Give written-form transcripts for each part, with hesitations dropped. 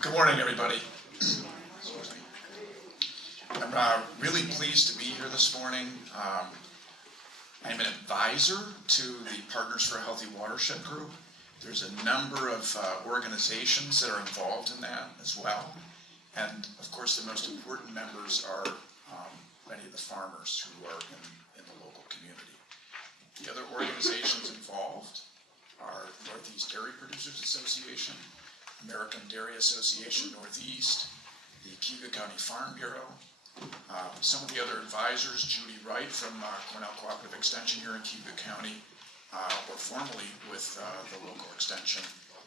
Good morning, everybody. I'm really pleased to be here this morning. I'm an advisor to the Partners for a Healthy Watershed group. There's a number of organizations that are involved in that as well. And of course, the most important members are many of the farmers who are in the local community. The other organizations involved are Northeast Dairy Producers Association, American Dairy Association Northeast, the Cuba County Farm Bureau. Some of the other advisors, Judy Wright from Cornell Cooperative Extension here in Cuba County, or formerly with the local extension,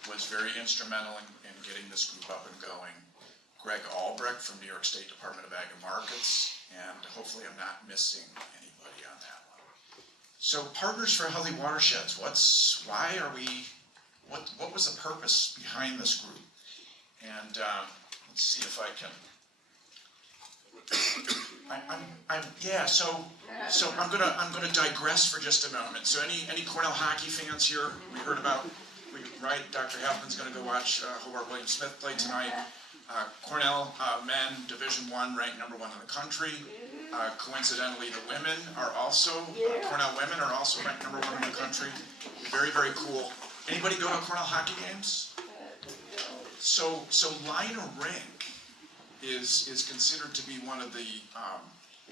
was very instrumental in getting this group up and going. Greg Albrecht from New York State Department of Ag and Markets, and hopefully I'm not missing anybody on that one. So Partners for Healthy Watersheds, what was the purpose behind this group? And let's see if I can. So I'm gonna digress for just a moment. So any Cornell hockey fans here? We heard about, right? Dr. Halfman's gonna go watch Hobart William Smith play tonight. Cornell men Division I ranked #1 in the country. Coincidentally, the women are also Cornell women are also ranked #1 in the country. Very, very cool. Anybody go to Cornell hockey games? So Liner Rink is considered to be one of the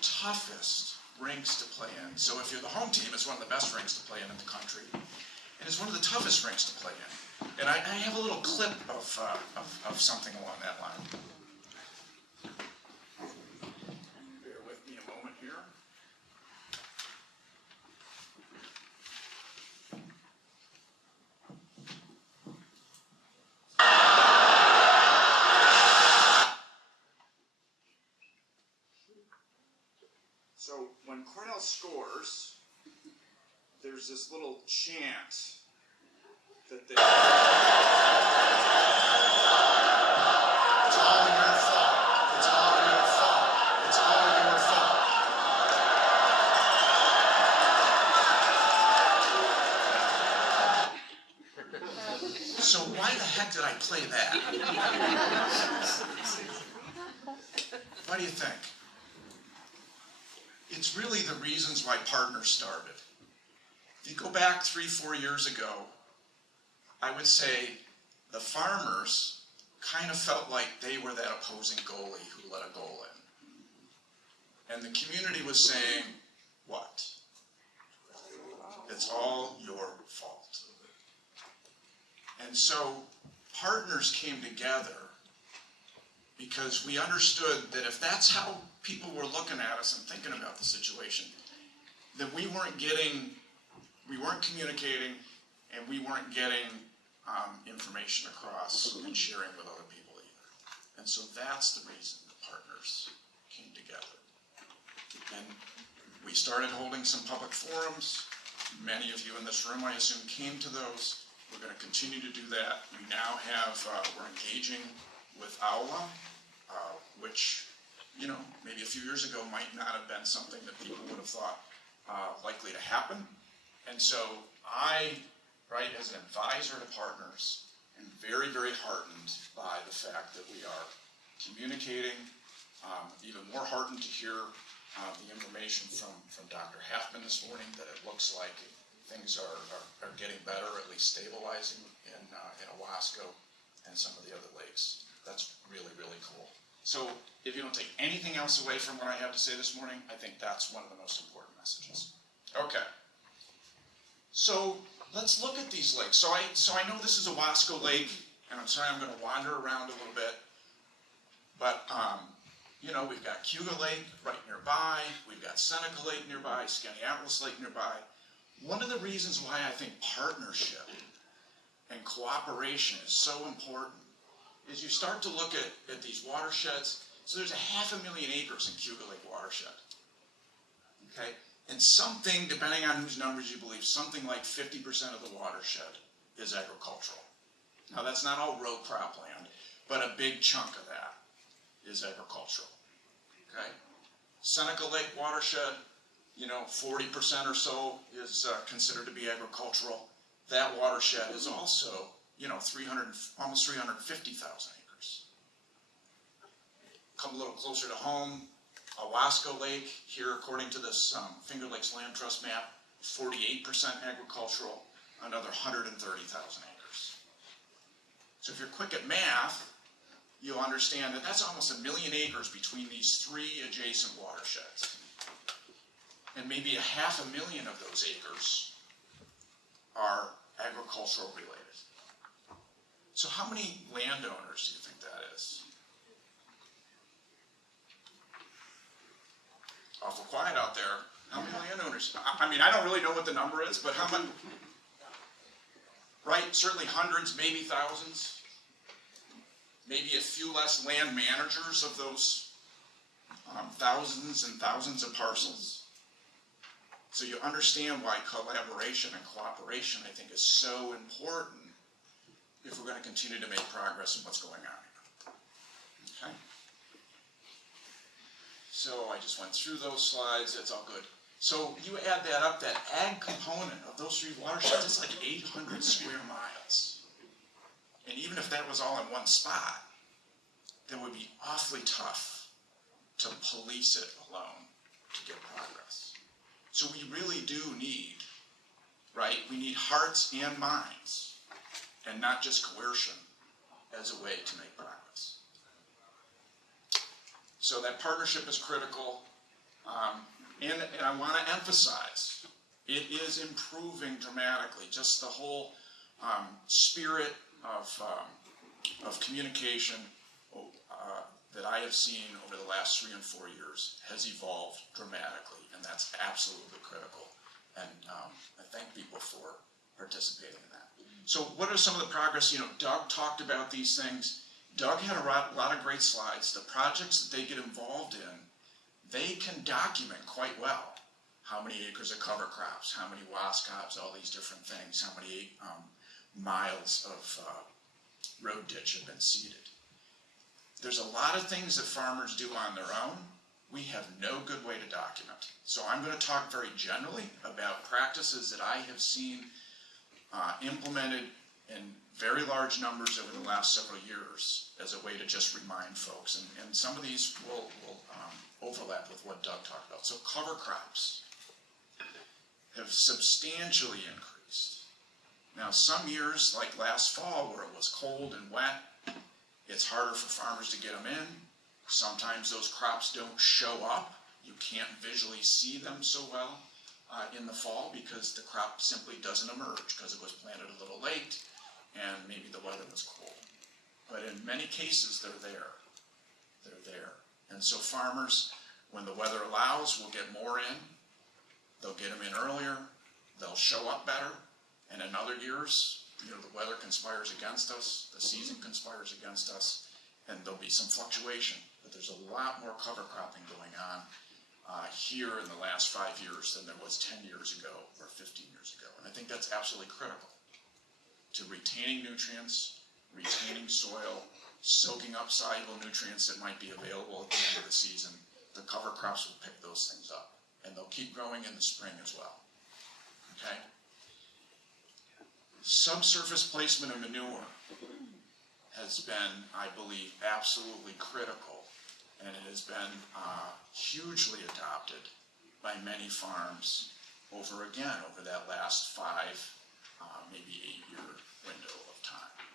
toughest rinks to play in. So if you're the home team, it's one of the best rinks to play in the country. And it's one of the toughest rinks to play in. And I have a little clip of something along that line. Bear with me a moment here. So when Cornell scores, there's this little chant that they... It's all your fault. It's all your fault. It's all your fault. So why the heck did I play that? What do you think? It's really the reasons why Partners started. If you go back 3-4 years ago, I would say the farmers kind of felt like they were that opposing goalie who let a goal in. And the community was saying, what? It's all your fault. And so Partners came together because we understood that if that's how people were looking at us and thinking about the situation, that we weren't communicating, and we weren't getting information across and sharing with other people either. And so that's the reason the Partners came together. And we started holding some public forums. Many of you in this room, I assume, came to those. We're going to continue to do that. We now have, we're engaging with Owasco, which, you know, maybe a few years ago might not have been something that people would have thought likely to happen. And so I, right, as an advisor to Partners, am very, very heartened by the fact that we are communicating, even more heartened to hear the information from Dr. Halfman this morning, that it looks like things are getting better, at least stabilizing in Owasco and some of the other lakes. That's really, really cool. So if you don't take anything else away from what I have to say this morning, I think that's one of the most important messages. Okay. So let's look at these lakes. So I know this is Owasco Lake, and I'm sorry I'm going to wander around a little bit. But, you know, we've got Cuga Lake right nearby. We've got Seneca Lake nearby, Skaneateles Lake nearby. One of the reasons why I think partnership and cooperation is so important is you start to look at these watersheds. So there's 500,000 acres in Cuga Lake watershed. Okay? And something, depending on whose numbers you believe, something like 50% of the watershed is agricultural. Now that's not all row cropland, but a big chunk of that is agricultural. Okay? Seneca Lake watershed, you know, 40% or so is considered to be agricultural. That watershed is also, you know, almost 350,000 acres. come a little closer to home, Owasco Lake, here according to this Finger Lakes Land Trust map, 48% agricultural, another 130,000 acres. So if you're quick at math, you'll understand that that's almost 1 million acres between these 3 adjacent watersheds. And maybe 500,000 of those acres are agricultural related. So how many landowners do you think that is? Awful quiet out there. How many landowners? I mean, I don't really know what the number is, but how many? Right, certainly hundreds, maybe thousands. Maybe a few less land managers of those thousands and thousands of parcels. So you understand why collaboration and cooperation, I think, is so important if we're going to continue to make progress in what's going on. Okay. So I just went through those slides. It's all good. So you add that up, that ag component of those 3 watersheds is like 800 square miles. And even if that was all in one spot, that would be awfully tough to police it alone to get progress. So we really do need, right, we need hearts and minds, and not just coercion as a way to make progress. So that partnership is critical, and I want to emphasize, it is improving dramatically. Just the whole spirit of communication that I have seen over the last 3 and 4 years has evolved dramatically, and that's absolutely critical. And I thank people for participating in that. So what are some of the progress? You know, Doug talked about these things. Doug had a lot of great slides. The projects that they get involved in, they can document quite well how many acres of cover crops, how many wascops, all these different things, how many miles of road ditch have been seeded. There's a lot of things that farmers do on their own. We have no good way to document. So I'm going to talk very generally about practices that I have seen implemented in very large numbers over the last several years as a way to just remind folks. And some of these will overlap with what Doug talked about. So cover crops have substantially increased. Now some years, like last fall where it was cold and wet, it's harder for farmers to get them in. Sometimes those crops don't show up. You can't visually see them so well in the fall because the crop simply doesn't emerge because it was planted a little late and maybe the weather was cold. But in many cases, they're there. They're there. And so farmers, when the weather allows, will get more in. They'll get them in earlier. They'll show up better. And in other years, you know, the weather conspires against us, the season conspires against us, and there'll be some fluctuation. But there's a lot more cover cropping going on here in the last 5 years than there was 10 years ago or 15 years ago. And I think that's absolutely critical to retaining nutrients, retaining soil, soaking up soluble nutrients that might be available at the end of the season. The cover crops will pick those things up, and they'll keep growing in the spring as well. Okay? Subsurface placement of manure has been, I believe, absolutely critical, and it has been hugely adopted by many farms over that last 5, maybe 8-year window of time.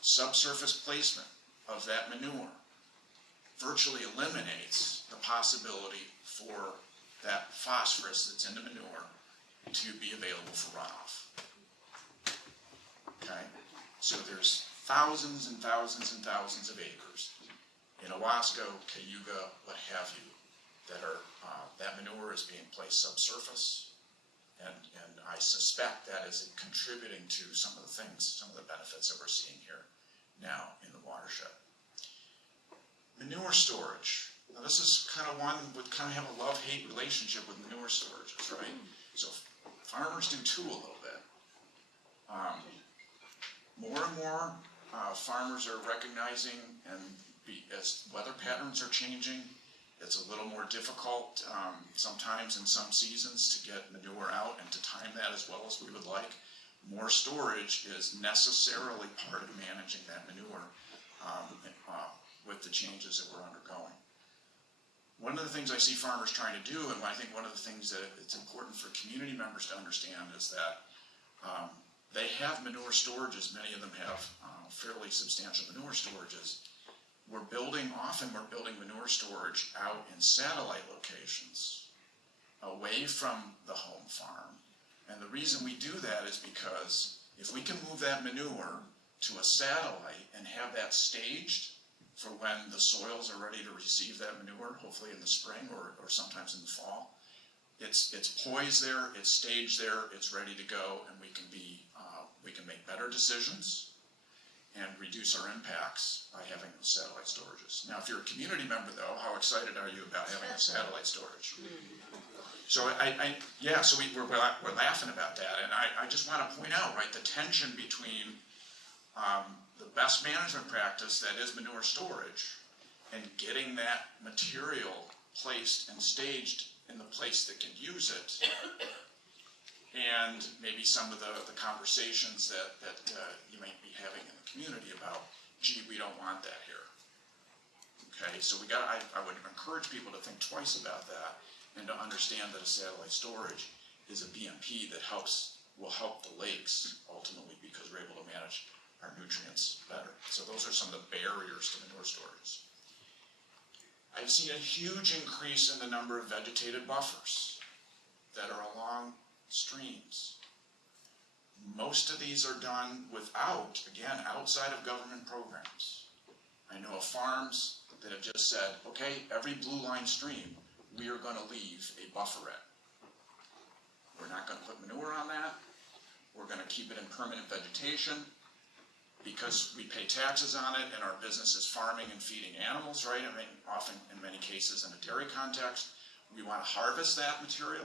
Subsurface placement of that manure virtually eliminates the possibility for that phosphorus that's in the manure to be available for runoff. Okay, so there's thousands and thousands and thousands of acres in Owasco, Cayuga, what have you, that are that manure is being placed subsurface, and I suspect that is contributing to some of the things, some of the benefits that we're seeing here now in the watershed. Manure storage. Now this is kind of one would kind of have a love-hate relationship with manure storages, right? So farmers do too a little bit. More and more farmers are recognizing, and as weather patterns are changing, it's a little more difficult sometimes in some seasons to get manure out and to time that as well as we would like. More storage is necessarily part of managing that manure with the changes that we're undergoing. one of the things I see farmers trying to do, and I think one of the things that it's important for community members to understand is that they have manure storages. Many of them have fairly substantial manure storages. Often we're building manure storage out in satellite locations, away from the home farm. And the reason we do that is because if we can move that manure to a satellite and have that staged for when the soils are ready to receive that manure, hopefully in the spring or sometimes in the fall, it's poised there, it's staged there, it's ready to go, and we can make better decisions and reduce our impacts by having those satellite storages. Now, if you're a community member, though, how excited are you about having a satellite storage? So we're laughing about that, and I just want to point out, right, the tension between the best management practice, that is manure storage, and getting that material placed and staged in the place that can use it, and maybe some of the conversations that you might be having in the community about, gee, we don't want that here. Okay, so I would encourage people to think twice about that and to understand that a satellite storage is a BMP that will help the lakes ultimately, because we're able to manage our nutrients better. So those are some of the barriers to manure storage. I've seen a huge increase in the number of vegetated buffers that are along streams. Most of these are done outside of government programs. I know of farms that have just said, okay, every blue line stream, we are going to leave a buffer in. We're not going to put manure on that. We're going to keep it in permanent vegetation, because we pay taxes on it, and our business is farming and feeding animals, right? I mean, often in many cases in a dairy context, we want to harvest that material.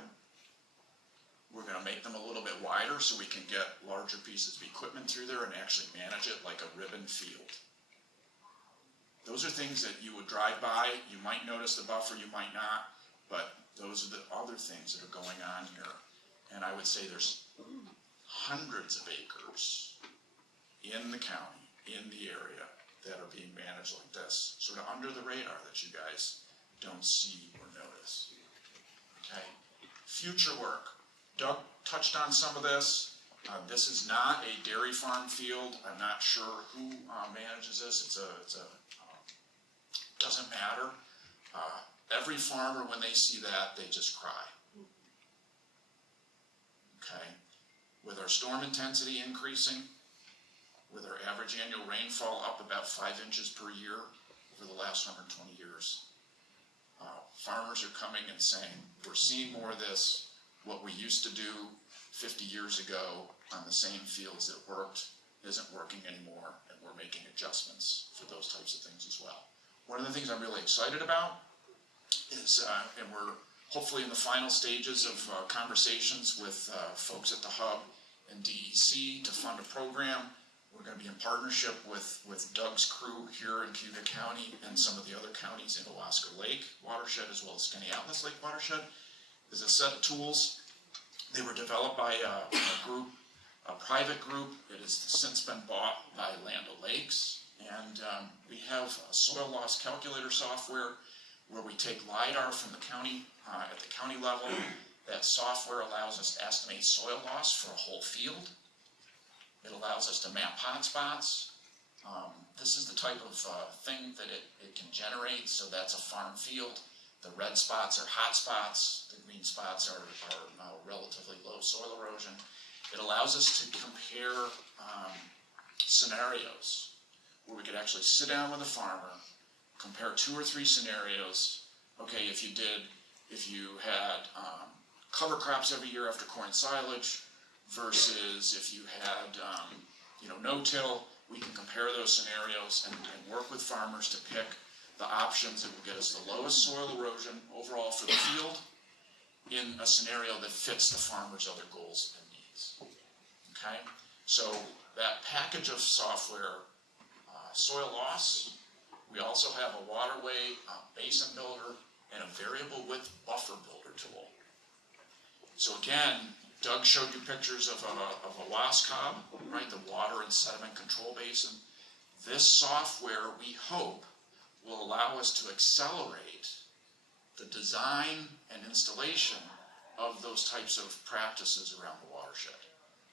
We're going to make them a little bit wider so we can get larger pieces of equipment through there and actually manage it like a ribbon field. Those are things that you would drive by. You might notice the buffer, you might not, but those are the other things that are going on here. And I would say there's hundreds of acres in the county, in the area, that are being managed like this, sort of under the radar, that you guys don't see or notice. Okay, future work. Doug touched on some of this. This is not a dairy farm field. I'm not sure who manages this. Doesn't matter. Every farmer, when they see that, they just cry. Okay, with our storm intensity increasing, with our average annual rainfall up about 5 inches per year over the last 120 years. Farmers are coming and saying, we're seeing more of this. What we used to do 50 years ago on the same fields that worked isn't working anymore, and we're making adjustments for those types of things as well. One of the things I'm really excited about is, and we're hopefully in the final stages of conversations with folks at the Hub and DEC to fund a program. We're going to be in partnership with Doug's crew here in Cuyahoga County and some of the other counties in Owasco Lake Watershed, as well as Skaneateles Lake Watershed. There's a set of tools. They were developed by a private group. It has since been bought by Land O'Lakes. And we have a soil loss calculator software where we take LIDAR from the county, at the county level. That software allows us to estimate soil loss for a whole field. It allows us to map hotspots. This is the type of thing that it can generate, so that's a farm field. The red spots are hot spots, the green spots are relatively low soil erosion. It allows us to compare scenarios where we could actually sit down with a farmer, compare 2 or 3 scenarios. Okay, if you had cover crops every year after corn silage, versus if you had no-till, we can compare those scenarios and work with farmers to pick the options that will get us the lowest soil erosion overall for the field in a scenario that fits the farmer's other goals and needs. Okay, so that package of software, soil loss, we also have a waterway basin builder and a variable width buffer builder tool. So again, Doug showed you pictures of Owasco, right, the water and sediment control basin. This software, we hope, will allow us to accelerate the design and installation of those types of practices around the watershed.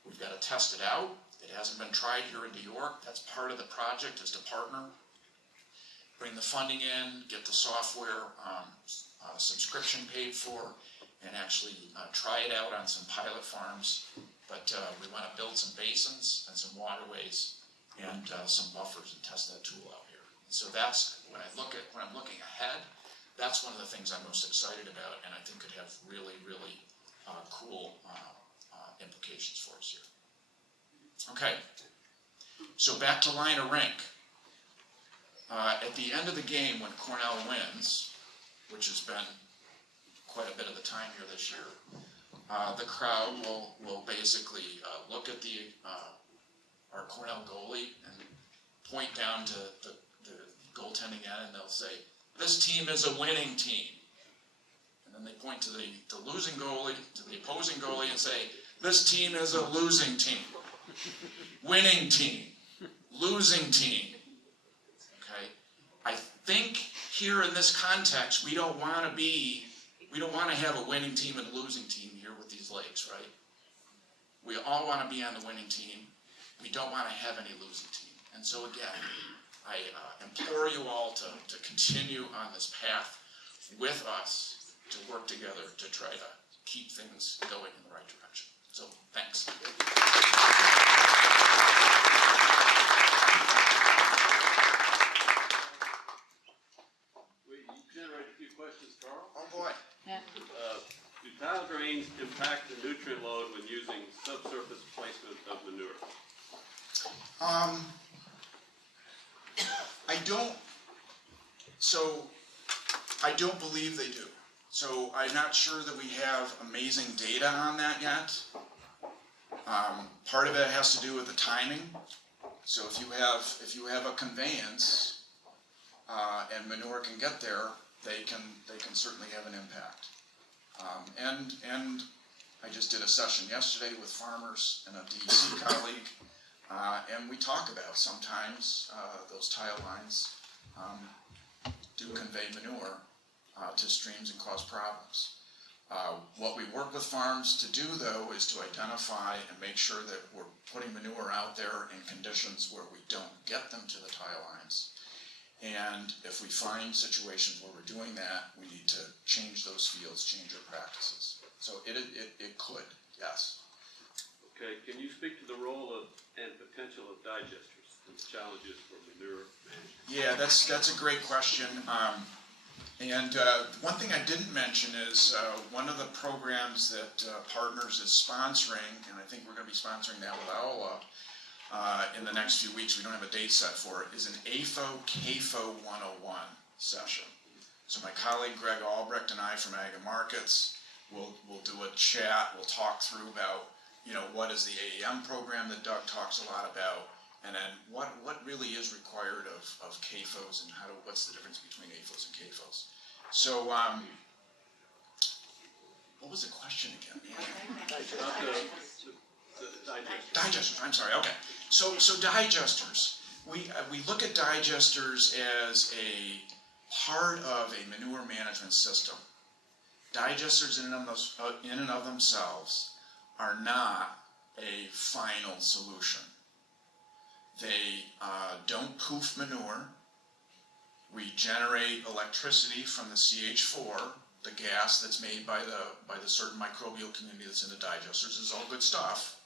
We've got to test it out. It hasn't been tried here in New York. That's part of the project, is to partner, bring the funding in, get the software subscription paid for, and actually try it out on some pilot farms. But we want to build some basins and some waterways and some buffers and test that tool out here. So that's, when I'm looking ahead, that's one of the things I'm most excited about, and I think could have really, really cool implications for us here. Okay, so back to line of rink. At the end of the game, when Cornell wins, which has been quite a bit of the time here this year, the crowd will basically look at our Cornell goalie and point down to the goaltending end, and they'll say, "This team is a winning team." And then they point to the losing goalie, to the opposing goalie, and say, "This team is a losing team." Winning team, losing team. Okay? I think here in this context, we don't want to have a winning team and a losing team here with these lakes, right? We all want to be on the winning team. We don't want to have any losing team. And so again, I implore you all to continue on this path with us, to work together to try to keep things going in the right direction. So, thanks. You generated a few questions, Karl. Oh boy. Do tile drains impact the nutrient load when using subsurface placement of manure? I don't believe they do. So I'm not sure that we have amazing data on that yet. Part of it has to do with the timing. So if you have a conveyance and manure can get there, they can certainly have an impact. And I just did a session yesterday with farmers and a DEC colleague, and we talk about sometimes those tile lines do convey manure to streams and cause problems. What we work with farms to do, though, is to identify and make sure that we're putting manure out there in conditions where we don't get them to the tile lines. And if we find situations where we're doing that, we need to change those fields, change our practices. So it could, yes. Okay, can you speak to the role of and potential of digesters and the challenges for manure management? Yeah, that's a great question. One thing I didn't mention is one of the programs that Partners is sponsoring, and I think we're going to be sponsoring that with Owasco in the next few weeks. We don't have a date set for it. Is an AFO-CAFO 101 session. So my colleague Greg Albrecht and I from Ag and Markets will do a chat. We'll talk through about, what is the AEM program that Doug talks a lot about, and then what really is required of CAFOs, and what's the difference between AFOs and CAFOs. So what was the question again? Digesters. I'm sorry. Okay. So digesters. We look at digesters as a part of a manure management system. Digesters in and of themselves are not a final solution. They don't poof manure. We generate electricity from the CH4, the gas that's made by the certain microbial community that's in the digesters. Is all good stuff.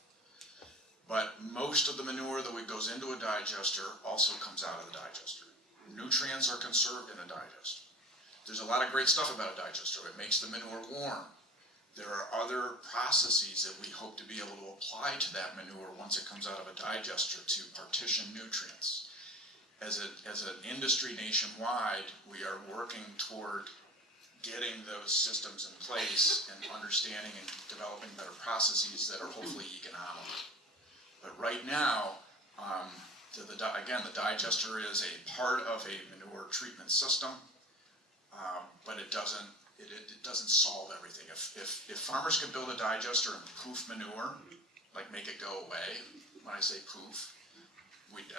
But most of the manure that goes into a digester also comes out of the digester. Nutrients are conserved in a digester. There's a lot of great stuff about a digester. It makes the manure warm. There are other processes that we hope to be able to apply to that manure once it comes out of a digester to partition nutrients. As an industry nationwide, we are working toward getting those systems in place and understanding and developing better processes that are hopefully economic. But right now, again, the digester is a part of a manure treatment system, but it doesn't solve everything. If farmers could build a digester and poof manure, like make it go away, when I say poof, every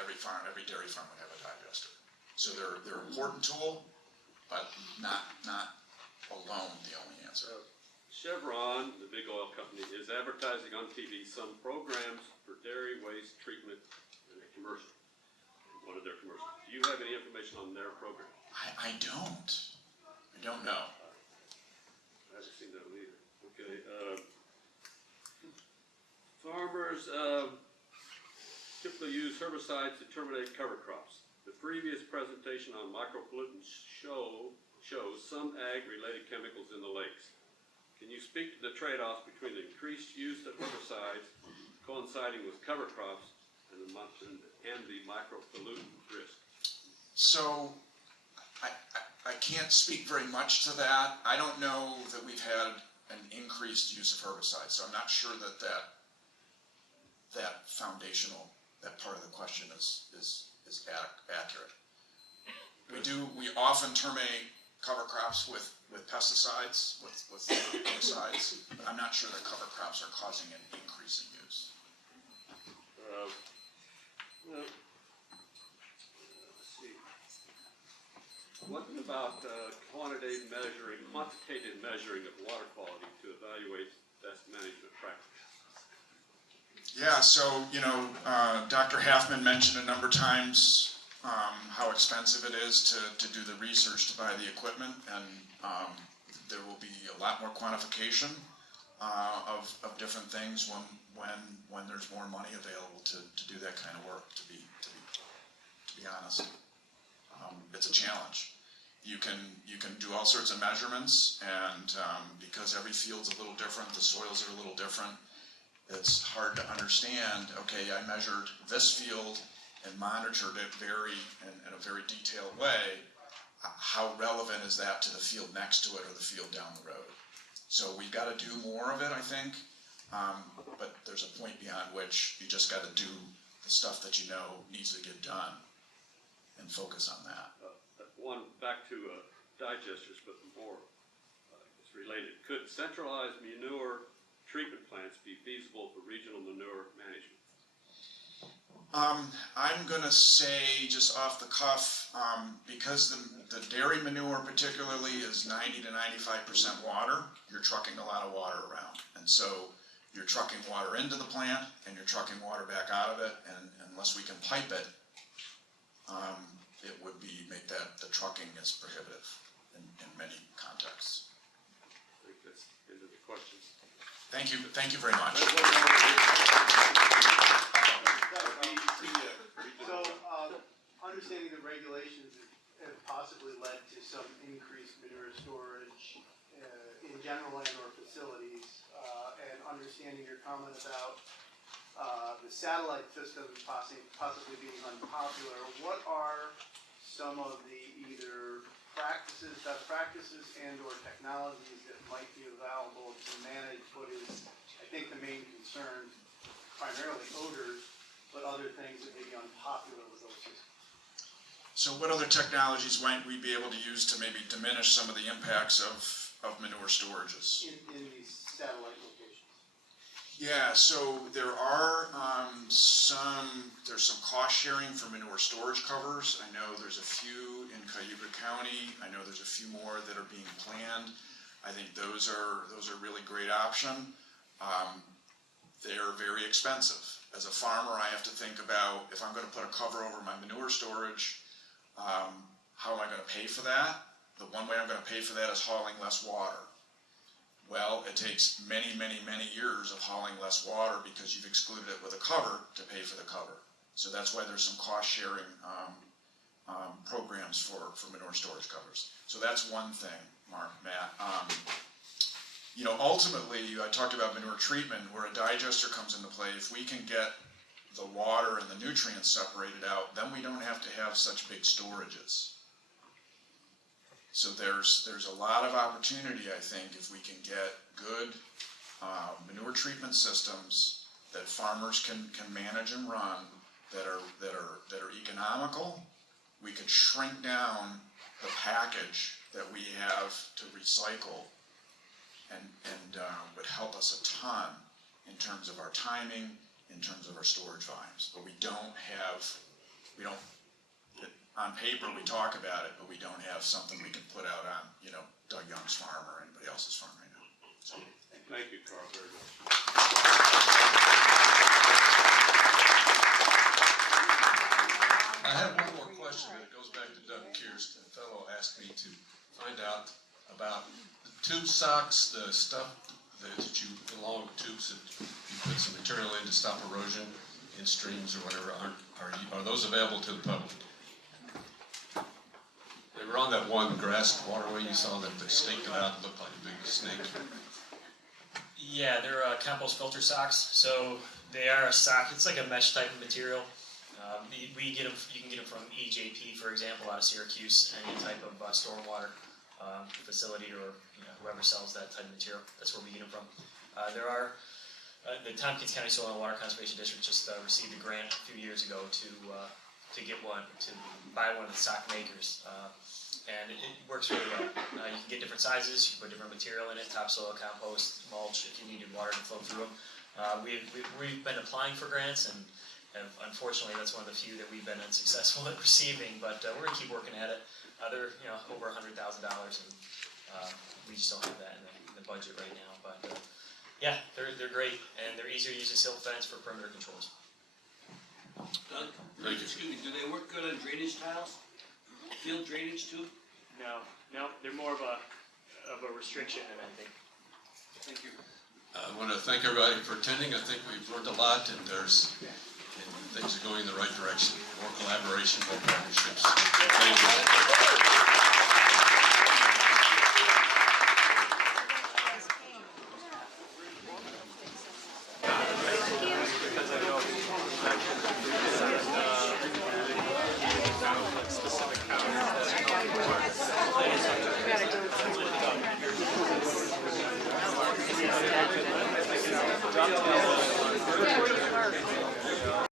dairy farm would have a digester. So they're an important tool, but not alone the only answer. Chevron, the big oil company, is advertising on TV some programs for dairy waste treatment in a commercial, one of their commercials. Do you have any information on their program? I don't know. I haven't seen that either. Okay. Farmers typically use herbicides to terminate cover crops. The previous presentation on micropollutants shows some ag-related chemicals in the lakes. Can you speak to the trade-offs between the increased use of herbicides coinciding with cover crops and the micropollutant risk? So I can't speak very much to that. I don't know that we've had an increased use of herbicides, so I'm not sure that that part of the question is accurate. We often terminate cover crops with pesticides, with herbicides, but I'm not sure that cover crops are causing an increase in use. Let's see. What about quantitative measuring of water quality to evaluate best management practices? Yeah, so, Dr. Halfman mentioned a number of times how expensive it is to do the research to buy the equipment, and there will be a lot more quantification of different things when there's more money available to do that kind of work, to be honest. It's a challenge. You can do all sorts of measurements, and because every field's a little different, the soils are a little different, it's hard to understand, okay, I measured this field and monitored it in a very detailed way. How relevant is that to the field next to it or the field down the road? So we've got to do more of it, I think, but there's a point beyond which you just got to do the stuff that you know needs to get done and focus on that. One, back to digesters, but more it's related. Could centralized manure treatment plants be feasible for regional manure management? I'm going to say, just off the cuff, because the dairy manure particularly is 90 to 95% water, you're trucking a lot of water around. And so you're trucking water into the plant and you're trucking water back out of it, and unless we can pipe it, it would make that the trucking is prohibitive in many contexts. I think that's the end of the questions. Thank you very much. So, understanding the regulations have possibly led to some increased manure storage in general and/or facilities, and understanding your comment about the satellite system possibly being unpopular, what are some of the either best practices and/or technologies that might be available to manage what is, I think, the main concern, primarily odors, but other things that may be unpopular with those systems? So what other technologies might we be able to use to maybe diminish some of the impacts of manure storages? In these satellite locations? Yeah, so there are there's some cost sharing for manure storage covers. I know there's a few in Cayuga County. I know there's a few more that are being planned. I think those are really great option. They're very expensive. As a farmer, I have to think about, if I'm going to put a cover over my manure storage, how am I going to pay for that? The one way I'm going to pay for that is hauling less water. Well, it takes many, many, many years of hauling less water because you've excluded it with a cover to pay for the cover. So that's why there's some cost sharing programs for manure storage covers. So that's one thing, Matt. Ultimately, I talked about manure treatment, where a digester comes into play. If we can get the water and the nutrients separated out, then we don't have to have such big storages. So there's a lot of opportunity, I think, if we can get good manure treatment systems that farmers can manage and run that are economical. We could shrink down the package that we have to recycle, and would help us a ton in terms of our timing, in terms of our storage volumes. But on paper we talk about it, but we don't have something we can put out on, you know, Doug Young's farm or anybody else's farm right now. So. Thank you, Karl, very much. I have one more question, and it goes back to Doug Kearst. A fellow asked me to find out about the tube socks, the stuff that you, the long tubes that you put some material in to stop erosion in streams or whatever. Are those available to the public? They were on that one grass waterway you saw that they staked it out and looked like a big snake. Yeah, they're compost filter socks. So they are a sock. It's like a mesh type of material. We get them. You can get them from EJP, for example, out of Syracuse. Any type of stormwater facility, or whoever sells that type of material. That's where we get them from. There are the Tompkins County Soil and Water Conservation District just received a grant a few years ago to buy one of the sock makers. And it works really well. You can get different sizes, you can put different material in it, topsoil, compost, mulch, if you needed water to flow through them. We've been applying for grants, and unfortunately that's one of the few that we've been unsuccessful at receiving, but we're going to keep working at it. They're over $100,000, and we just don't have that in the budget right now. But yeah, they're great, and they're easier to use as silt fence for perimeter controls. Doug, excuse me, do they work good on drainage tiles? Field drainage too? No, they're more of a restriction than anything. Thank you. I want to thank everybody for attending. I think we've learned a lot, and things are going in the right direction. More collaboration, more partnerships. Thank you.